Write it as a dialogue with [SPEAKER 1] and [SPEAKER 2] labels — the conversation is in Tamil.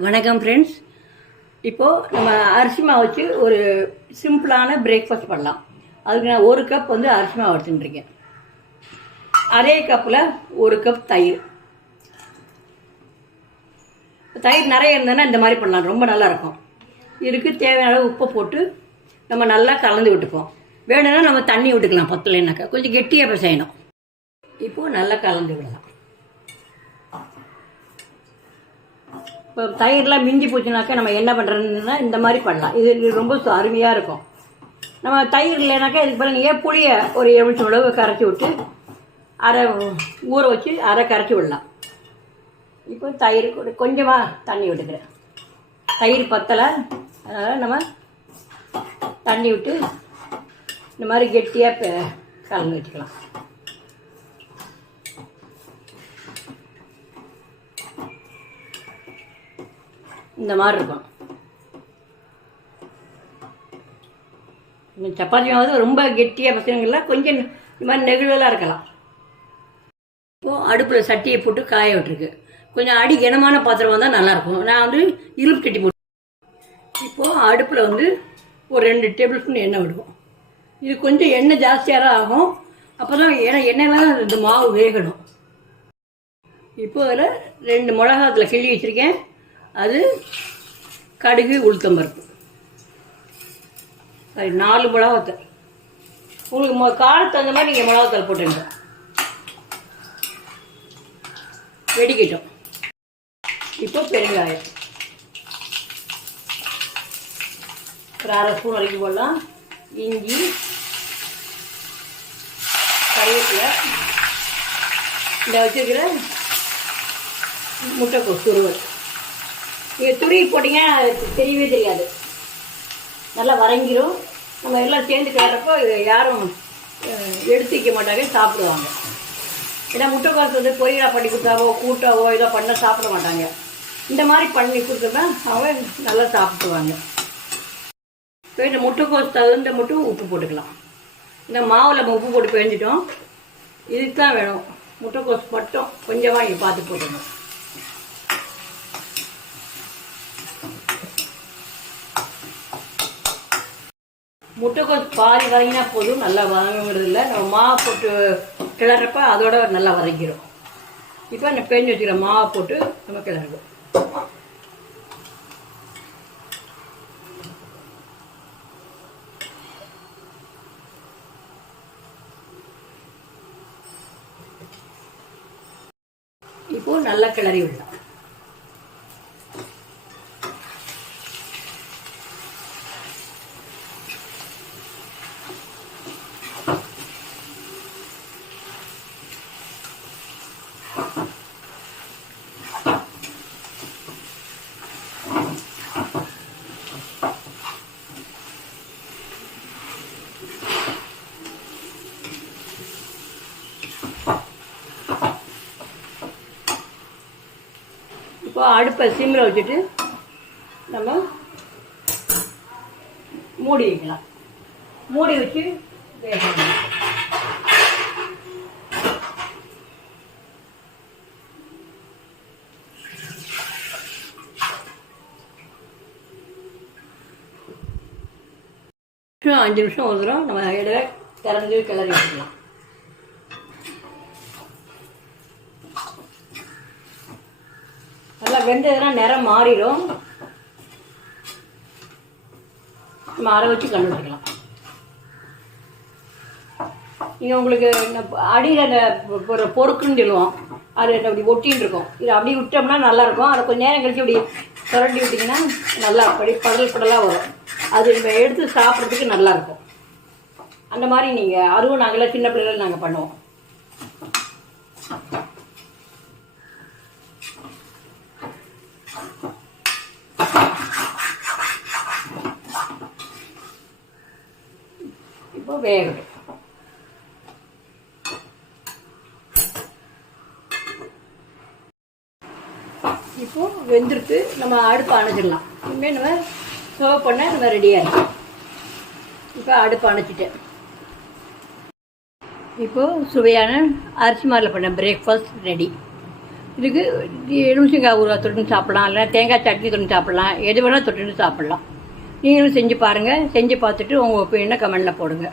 [SPEAKER 1] வணக்கம் ஃப்ரெண்ட்ஸ் இப்போது நம்ம அரிசி மாவு வச்சு ஒரு சிம்பிளான பிரேக்ஃபாஸ்ட் பண்ணலாம். அதுக்கு நான் ஒரு கப் வந்து அரிசி மாவு எடுத்துட்டுருக்கேன். அதே கப்பில் ஒரு கப் தயிர். தயிர் நிறைய இருந்ததுன்னா இந்த மாதிரி பண்ணலாம். ரொம்ப நல்லா இருக்கும். இதுக்கு தேவையான அளவு உப்பை போட்டு நம்ம நல்லா கலந்து விட்டுப்போம் வேணும்னா நம்ம தண்ணி விட்டுக்கலாம் பத்தலைனாக்கா கொஞ்சம் கெட்டியாக இப்போ செய்யணும் இப்போது நல்லா கலந்து விடலாம். இப்போ தயிர்லாம் மிஞ்சி போச்சுனாக்கா நம்ம என்ன பண்ணுறதுன்னா இந்த மாதிரி பண்ணலாம். இது ரொம்ப அருமையாக இருக்கும். நம்ம தயிர் இல்லைனாக்கா இதுக்கு பிறகு நீங்கள் புளியை ஒரு எலுமிச்சம் அளவு கரைச்சி விட்டு அரை ஊற வச்சு அரை கரைச்சி விடலாம். இப்போ தயிர் ஒரு கொஞ்சமாக தண்ணி விட்டுக்கிறேன். தயிர் பத்தலை. அதனால் நம்ம தண்ணி விட்டு இந்த மாதிரி கெட்டியாக கலந்து வச்சுக்கலாம். இந்த மாதிரி இருக்கும். சப்பாத்தி மாவு ரொம்ப கெட்டியாக பசங்கள்ல கொஞ்சம் இந்த மாதிரி நெகிழ்வெல்லாம் இருக்கலாம். இப்போது அடுப்பில் சட்டியை போட்டு காய விட்டுருக்கு. கொஞ்சம் அடி கனமான பாத்திரம் வந்தால் நல்லாயிருக்கும். நான் வந்து இருப்பு கட்டி போட்டு இப்போது அடுப்பில் வந்து ஒரு ரெண்டு டேபிள் ஸ்பூன் எண்ணெய் விடுவோம். இது கொஞ்சம் எண்ணெய் ஜாஸ்தியாக தான் ஆகும். அப்போ தான் ஏன்னா எண்ணெயெல்லாம் இந்த மாவு வேகணும். இப்போ அதில் ரெண்டு மிளகா அதில் கிள்ளி வச்சுருக்கேன். அது கடுகு உளுத்தம்பருப்பு அது நாலு மிளகாத்தல் உங்களுக்கு மொ காரத்துக்கு தகுந்த மாதிரி நீங்கள் மிளகாத்தல் போட்டுங்க. வெடிக்கட்டும். இப்போ பெருங்காயம். ஒரு அரை ஸ்பூன் வரைக்கும் போடலாம். இஞ்சி. கருவேப்பிலை. இந்த வச்சுருக்கிற முட்டைக்கோஸ் சுருவல் நீங்கள் துருவி போட்டிங்க தெரியவே தெரியாது. நல்லா வரங்கிரும் நம்ம எல்லாம் சேர்ந்து கிளறப்போ யாரும் எடுத்து வைக்க மாட்டாங்க சாப்பிடுவாங்க. ஏன்னா முட்டைக்கோஸ் வந்து பொரியலாக பண்ணி கொடுத்தாவோ கூட்டாவோ ஏதோ பண்ணால் சாப்பிட மாட்டாங்க. இந்த மாதிரி பண்ணி கொடுத்தோம்னா அவங்க நல்லா சாப்பிடுவாங்க இப்போ இந்த முட்டைக்கோஸ் தகுந்த மட்டும் உப்பு போட்டுக்கலாம். இந்த மாவில் நம்ம உப்பு போட்டு பிழிஞ்சிட்டோம் இதுக்கு தான் வேணும். முட்டைக்கோஸ் மட்டும் கொஞ்சமாக இங்கே பார்த்து போட்டுக்கணும். முட்டைக்கோஸ் பாதி வதங்கினா போதும் நல்லா வதங்குறது இல்லை. நம்ம மாவு போட்டு கிளறப்ப அதோட நல்லா வதங்கிடும் இப்போ அந்த பெஞ்சு வச்சுக்கிற மாவை போட்டு நம்ம கிளறுவோம். இப்போ நல்லா கிளறி விடலாம். இப்போ அடுப்பை சிம்மில் வச்சுட்டு நம்ம மூடி வைக்கலாம். மூடி வச்சு வேகணும். நிமிஷம் அஞ்சு நிமிஷம் ஒரு நம்ம இடவே திறந்து கிளறி வச்சுக்கலாம். நல்லா வெந்ததுன்னா நிறம் மாறிடும். நம்ம அரை வச்சு கண்டு வச்சுக்கலாம் நீங்கள் உங்களுக்கு அடியில் அந்த ஒரு பொறுக்குன்னு சொல்லுவோம். அது அப்படி ஒட்டின்னு இருக்கும் இது அப்படி விட்டோம்னா நல்லா இருக்கும் அதை கொஞ்சம் நேரம் கழிச்சு அப்படி சுரண்டி விட்டிங்கன்னா நல்லா அப்படி படல் படலாக வரும். அது நம்ம எடுத்து சாப்பிட்றதுக்கு நல்லா இருக்கும் அந்த மாதிரி நீங்கள் அதுவும் நாங்களாம் சின்ன பிள்ளைகள் நாங்கள் பண்ணுவோம். இப்போ வேகட்டும். இப்போ வெந்திருக்கு. நம்ம அடுப்பு அணைச்சிடலாம். இனிமேல் நம்ம சர்வ் பண்ண நம்ம ரெடியாக இப்போ அடுப்பு அணைச்சிட்டேன். இப்போது சுவையான அரிசி மாரில் பண்ண பிரேக்ஃபாஸ்ட் ரெடி இதுக்கு எலுமிச்சங்காய் ஊறுகாய் தொட்டுன்னு சாப்பிட்லாம். இல்லை தேங்காய் சட்னி தொட்டு சாப்பிட்லாம். எது வேணால் தொட்டுன்னு சாப்பிட்லாம். நீங்களும் செஞ்சு பாருங்கள் செஞ்சு பார்த்துட்டு உங்கள் ஒப்பீனியனை கமெண்டில் போடுங்க.